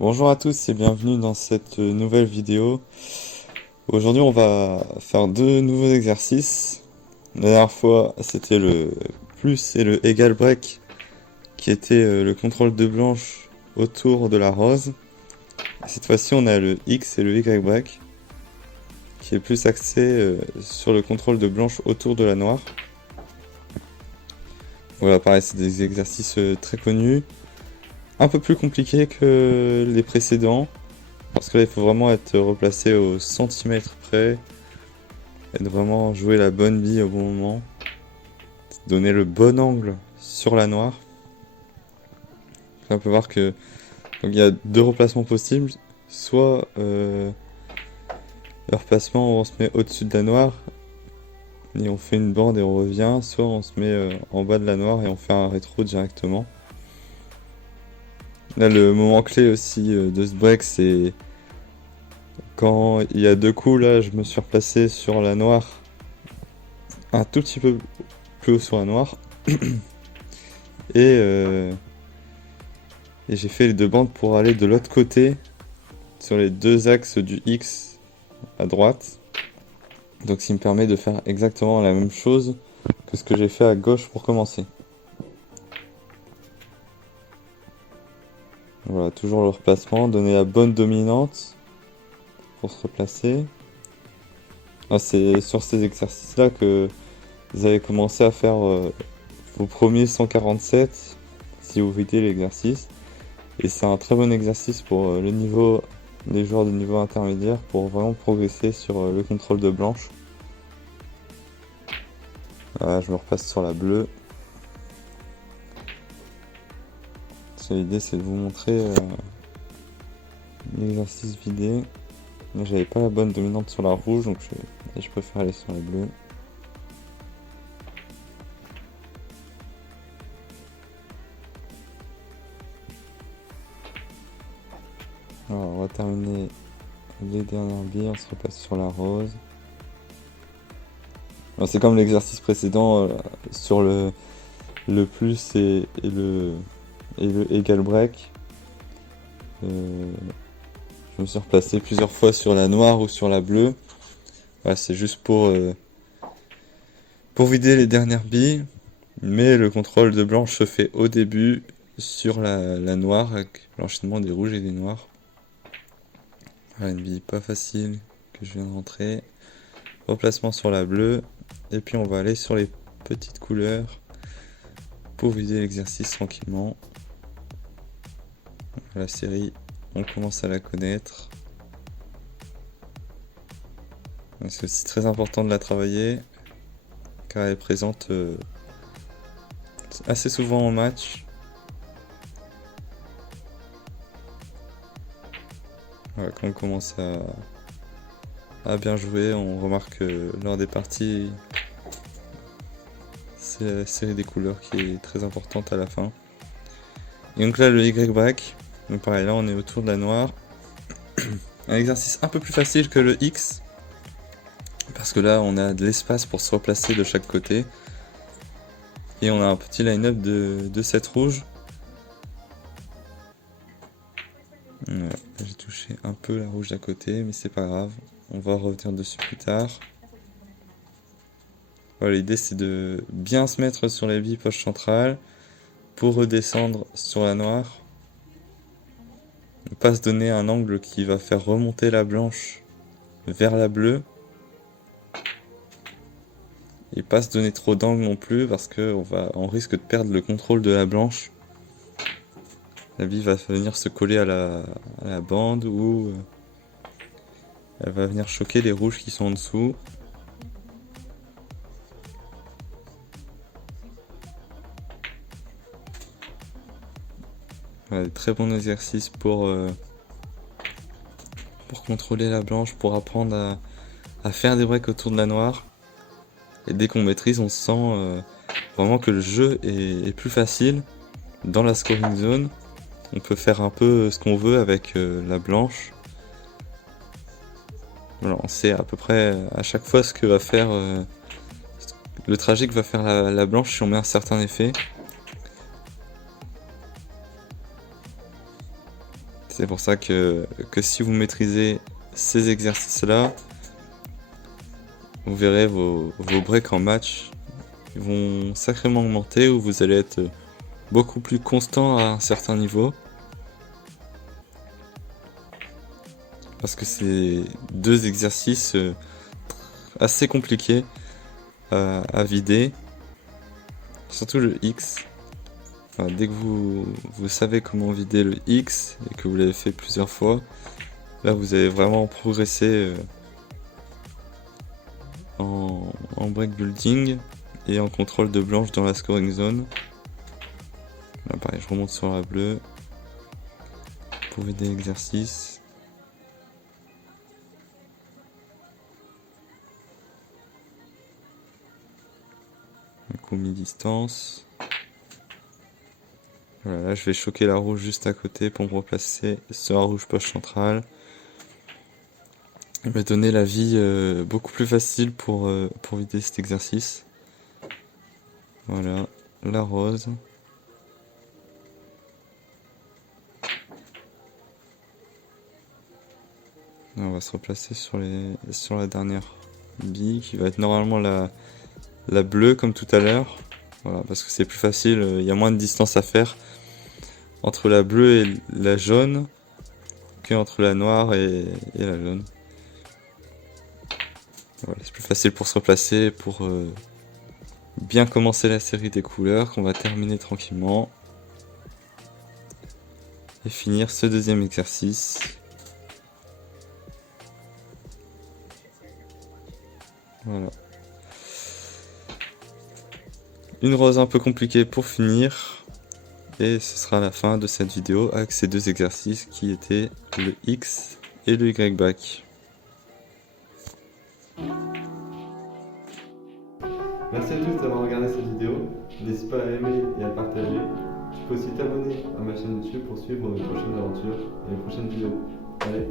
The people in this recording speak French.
Bonjour à tous et bienvenue dans cette nouvelle vidéo. Aujourd'hui on va faire deux nouveaux exercices. La dernière fois c'était le plus et le égal break qui était le contrôle de blanche autour de la rose. Cette fois-ci on a le X et le Y break qui est plus axé sur le contrôle de blanche autour de la noire. Voilà, pareil, c'est des exercices très connus, un peu plus compliqués que les précédents. Parce que là, il faut vraiment être replacé au centimètre près, et vraiment jouer la bonne bille au bon moment, donner le bon angle sur la noire. Là, on peut voir que donc, il y a deux replacements possibles. Soit le replacement où on se met au-dessus de la noire et on fait une bande et on revient, soit on se met en bas de la noire et on fait un rétro directement. Là, le moment clé aussi de ce break, c'est quand il y a deux coups. Là, je me suis replacé sur la noire un tout petit peu plus haut sur la noire. Et, et j'ai fait les deux bandes pour aller de l'autre côté sur les deux axes du X à droite. Donc ce qui me permet de faire exactement la même chose que ce que j'ai fait à gauche pour commencer. Voilà, toujours le replacement, donner la bonne dominante pour se replacer. C'est sur ces exercices-là que vous allez commencer à faire vos premiers 147 si vous videz l'exercice. Et c'est un très bon exercice pour les joueurs de niveau intermédiaire pour vraiment progresser sur le contrôle de blanche. Voilà, je me repasse sur la bleue. L'idée c'est de vous montrer l'exercice vidé. Là j'avais pas la bonne dominante sur la rouge, donc je préfère aller sur la bleue. Alors on va terminer les dernières billes, on se repasse sur la rose. C'est comme l'exercice précédent sur le plus et le égal break. Je me suis replacé plusieurs fois sur la noire ou sur la bleue. Voilà, c'est juste pour vider les dernières billes. Mais le contrôle de blanche se fait au début sur la noire avec l'enchaînement des rouges et des noirs. Voilà, une bille pas facile que je viens de rentrer. Replacement sur la bleue. Et puis on va aller sur les petites couleurs pour vider l'exercice tranquillement. La série, on commence à la connaître. C'est aussi très important de la travailler car elle est présente assez souvent en match. Voilà, quand on commence à bien jouer, on remarque lors des parties, c'est la série des couleurs qui est très importante à la fin. Et donc là, le Y break, donc pareil, là on est autour de la noire. Un exercice un peu plus facile que le X, parce que là on a de l'espace pour se replacer de chaque côté. Et on a un petit line-up de 7 rouges. Ouais, j'ai touché un peu la rouge d'à côté, mais c'est pas grave. On va revenir dessus plus tard. Voilà, l'idée c'est de bien se mettre sur la bille poche centrale pour redescendre sur la noire. Ne pas se donner un angle qui va faire remonter la blanche vers la bleue. Et pas se donner trop d'angle non plus parce qu'on risque de perdre le contrôle de la blanche. La bille va venir se coller à la bande ou elle va venir choquer les rouges qui sont en dessous. Voilà, très bon exercice pour contrôler la blanche, pour apprendre à faire des breaks autour de la noire. Et dès qu'on maîtrise, on sent vraiment que le jeu est plus facile dans la scoring zone. On peut faire un peu ce qu'on veut avec la blanche. Voilà, on sait à peu près à chaque fois ce que va faire le trajet que va faire la blanche si on met un certain effet. C'est pour ça que si vous maîtrisez ces exercices-là, vous verrez vos breaks en match ils vont sacrément augmenter, où vous allez être beaucoup plus constant à un certain niveau. Parce que c'est deux exercices assez compliqués à vider. Surtout le X. Enfin, dès que vous savez comment vider le X et que vous l'avez fait plusieurs fois, là vous allez vraiment progresser en break building et en contrôle de blanche dans la scoring zone. Là pareil, je remonte sur la bleue pour vider l'exercice. Un coup mi-distance. Voilà, là je vais choquer la rouge juste à côté pour me replacer sur la rouge poche centrale. Il m'a donné la vie beaucoup plus facile pour vider cet exercice. Voilà, la rose. Là, on va se replacer sur la dernière bille qui va être normalement la bleue comme tout à l'heure. Voilà, parce que c'est plus facile, il y a moins de distance à faire entre la bleue et la jaune que entre la noire et la jaune. Voilà, c'est plus facile pour se replacer, pour bien commencer la série des couleurs qu'on va terminer tranquillement et finir ce deuxième exercice. Voilà. Une rose un peu compliquée pour finir. Et ce sera la fin de cette vidéo avec ces deux exercices qui étaient le X et le Y back. Merci à tous d'avoir regardé cette vidéo. N'hésite pas à aimer et à partager. Tu peux aussi t'abonner à ma chaîne YouTube pour suivre mes prochaines aventures et les prochaines vidéos. Allez!